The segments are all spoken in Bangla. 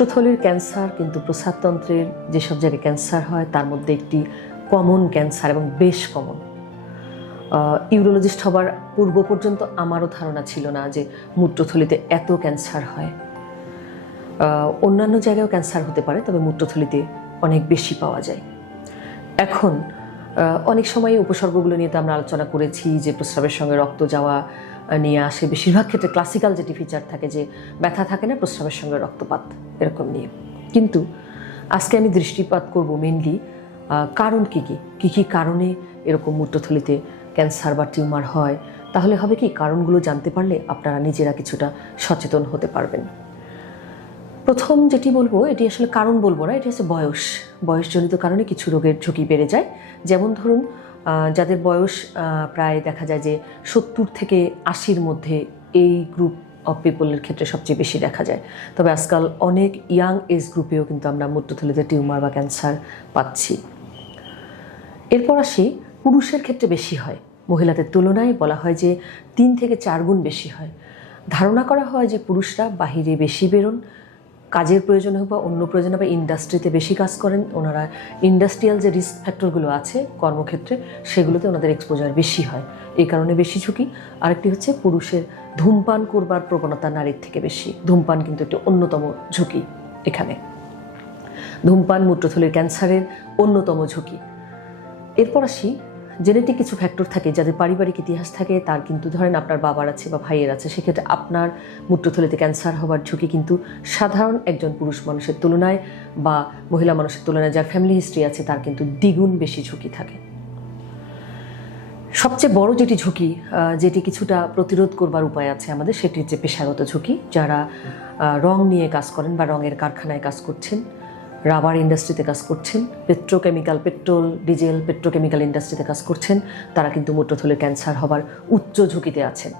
মূত্রথলির ক্যান্সার কিন্তু প্রস্রাবতন্ত্রের যেসব জায়গায় ক্যান্সার হয় তার মধ্যে একটি কমন ক্যান্সার এবং বেশ কমন। ইউরোলজিস্ট হবার পূর্ব পর্যন্ত আমারও ধারণা ছিল না যে মূত্রথলিতে এত ক্যান্সার হয়। অন্যান্য জায়গায়ও ক্যান্সার হতে পারে, তবে মূত্রথলিতে অনেক বেশি পাওয়া যায়। এখন অনেক সময় উপসর্গগুলো নিয়ে তো আমরা আলোচনা করেছি যে প্রস্রাবের সঙ্গে রক্ত যাওয়া নিয়ে আসে। বেশিরভাগ ক্ষেত্রে ক্লাসিক্যাল যেটি ফিচার থাকে যে ব্যথা থাকে না, প্রস্রাবের সঙ্গে রক্তপাত এরকম নিয়ে। কিন্তু আজকে আমি দৃষ্টিপাত করব মেনলি কারণ কী কী কারণে এরকম মূত্রথলিতে ক্যান্সার বা টিউমার হয়। তাহলে হবে কি, কারণগুলো জানতে পারলে আপনারা নিজেরা কিছুটা সচেতন হতে পারবেন। প্রথম যেটি বলবো, এটি আসলে কারণ বলবো না, এটি হচ্ছে বয়সজনিত কারণে কিছু রোগের ঝুঁকি বেড়ে যায়। যেমন ধরুন যাদের বয়স প্রায় দেখা যায় যে 70 থেকে 80-র মধ্যে, এই গ্রুপ অফ পিপলের ক্ষেত্রে সবচেয়ে বেশি দেখা যায়। তবে আজকাল অনেক ইয়াং এজ গ্রুপেও কিন্তু আমরা মূত্রথলিতে টিউমার বা ক্যান্সার পাচ্ছি। এরপর আসি, পুরুষের ক্ষেত্রে বেশি হয়, মহিলাদের তুলনায় বলা হয় যে 3 থেকে 4 গুণ বেশি হয়। ধারণা করা হয় যে পুরুষরা বাহিরে বেশি বেরোন, কাজের প্রয়োজনে হোক বা অন্য প্রয়োজনে, বা ইন্ডাস্ট্রিতে বেশি কাজ করেন, ওনারা ইন্ডাস্ট্রিয়াল যে রিস্ক ফ্যাক্টরগুলো আছে কর্মক্ষেত্রে সেগুলোতে ওনাদের এক্সপোজার বেশি হয়, এই কারণে বেশি ঝুঁকি। আরেকটি হচ্ছে পুরুষের ধূমপান করবার প্রবণতা নারীর থেকে বেশি। ধূমপান কিন্তু একটি অন্যতম ঝুঁকি এখানে। ধূমপান মূত্রথলির ক্যান্সারের অন্যতম ঝুঁকি। এরপর আসি, জেনেটিক কিছু ফ্যাক্টর থাকে, যাদের পারিবারিক ইতিহাস থাকে, তার কিন্তু ধরেন আপনার বাবার আছে বা ভাইয়ের আছে, সেক্ষেত্রে আপনার মূত্রথলিতে ক্যান্সার হওয়ার ঝুঁকি কিন্তু সাধারণ একজন পুরুষ মানুষের তুলনায় বা মহিলা মানুষের তুলনায় যার ফ্যামিলি হিস্ট্রি আছে তার কিন্তু দ্বিগুণ বেশি ঝুঁকি থাকে। সবচেয়ে বড় যেটি ঝুঁকি, যেটি কিছুটা প্রতিরোধ করবার উপায় আছে আমাদের, সেটি হচ্ছে পেশাগত ঝুঁকি। যারা রং নিয়ে কাজ করেন বা রঙের কারখানায় কাজ করছেন, রাবার ইন্ডাস্ট্রিতে কাজ করছেন, পেট্রোল ডিজেল পেট্রোকেমিক্যাল ইন্ডাস্ট্রিতে কাজ করছেন, তারা কিন্তু মূত্রথলির ক্যান্সার হবার উচ্চ ঝুঁকিতে আছেন।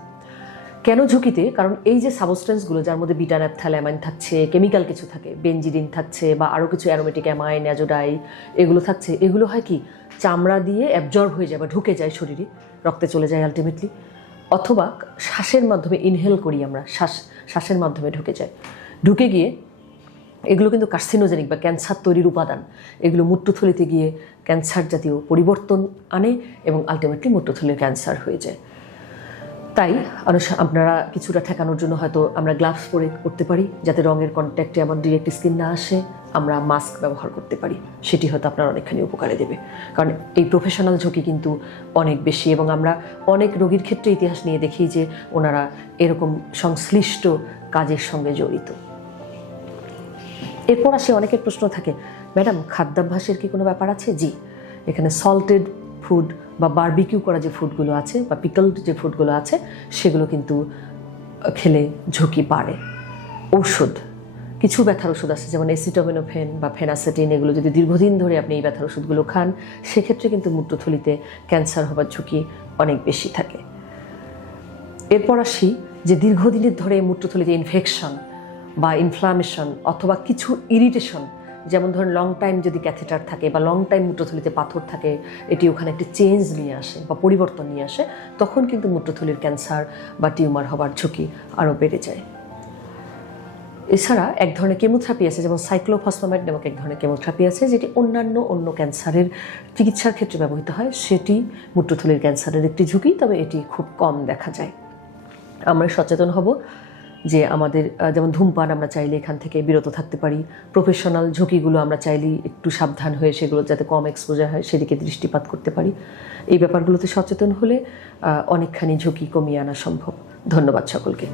কেন ঝুঁকিতে? কারণ এই যে সাবস্টেন্সগুলো, যার মধ্যে বিটা ন্যাপথ্যালামাইন থাকছে, কেমিক্যাল কিছু থাকে, বেনজিডিন থাকছে, বা আরও কিছু অ্যারোমেটিক অ্যামাইন, অ্যাজোডাই, এগুলো থাকছে, এগুলো হয় কি চামড়া দিয়ে অ্যাবজর্ব হয়ে যায় বা ঢুকে যায় শরীরে, রক্তে চলে যায় আলটিমেটলি, অথবা শ্বাসের মাধ্যমে ইনহেল করি আমরা, শ্বাসের মাধ্যমে ঢুকে গিয়ে এগুলো কিন্তু কার্সিনোজেনিক বা ক্যান্সার তৈরির উপাদান। এগুলো মূত্রথলিতে গিয়ে ক্যান্সার জাতীয় পরিবর্তন আনে এবং আলটিমেটলি মূত্রথলির ক্যান্সার হয়ে যায়। তাই আপনারা কিছুটা ঠেকানোর জন্য হয়তো আমরা গ্লাভস পরে করতে পারি, যাতে রঙের কন্ট্যাক্টে আমার ডিরেক্ট স্কিন না আসে। আমরা মাস্ক ব্যবহার করতে পারি, সেটি হয়তো আপনার অনেকখানি উপকারে দেবে। কারণ এই প্রফেশনাল ঝুঁকি কিন্তু অনেক বেশি, এবং আমরা অনেক রোগীর ক্ষেত্রে ইতিহাস নিয়ে দেখি যে ওনারা এরকম সংশ্লিষ্ট কাজের সঙ্গে জড়িত। এরপর আসে, অনেকের প্রশ্ন থাকে, ম্যাডাম খাদ্যাভ্যাসের কি কোনো ব্যাপার আছে? জি, এখানে সল্টেড ফুড বা বারবিকিউ করা যে ফুডগুলো আছে বা পিকলড যে ফুডগুলো আছে সেগুলো কিন্তু খেলে ঝুঁকি বাড়ে। ওষুধ, কিছু ব্যথার ওষুধ আছে, যেমন অ্যাসিটামিনোফেন বা ফেনাসেটিন, এগুলো যদি দীর্ঘদিন ধরে আপনি এই ব্যথার ওষুধগুলো খান, সেক্ষেত্রে কিন্তু মূত্রথলিতে ক্যান্সার হবার ঝুঁকি অনেক বেশি থাকে। এরপর আসি, যে দীর্ঘদিনের ধরে মূত্রথলিতে ইনফেকশন বা ইনফ্লামেশন অথবা কিছু ইরিটেশন, যেমন ধরুন লং টাইম যদি ক্যাথেটার থাকে বা লং টাইম মূত্রথলিতে পাথর থাকে, এটি ওখানে একটি চেঞ্জ নিয়ে আসে বা পরিবর্তন নিয়ে আসে, তখন কিন্তু মূত্রথলির ক্যান্সার বা টিউমার হবার ঝুঁকি আরও বেড়ে যায়। এছাড়া এক ধরনের কেমোথেরাপি আছে, যেমন সাইক্লোফসফেনামাইড নামক এক ধরনের কেমোথেরাপি আছে, যেটি অন্য ক্যান্সারের চিকিৎসার ক্ষেত্রে ব্যবহৃত হয়। সেটি মূত্রথলির ক্যান্সারের একটি ঝুঁকি, তবে এটি খুব কম দেখা যায়। আমরা সচেতন হব যে আমাদের যেমন ধূমপান আমরা চাইলে এখান থেকে বিরত থাকতে পারি, প্রফেশনাল ঝুঁকিগুলো আমরা চাইলেই একটু সাবধান হয়ে সেগুলো যাতে কম এক্সপোজার হয় সেদিকে দৃষ্টিপাত করতে পারি। এই ব্যাপারগুলোতে সচেতন হলে অনেকখানি ঝুঁকি কমিয়ে আনা সম্ভব। ধন্যবাদ সকলকে।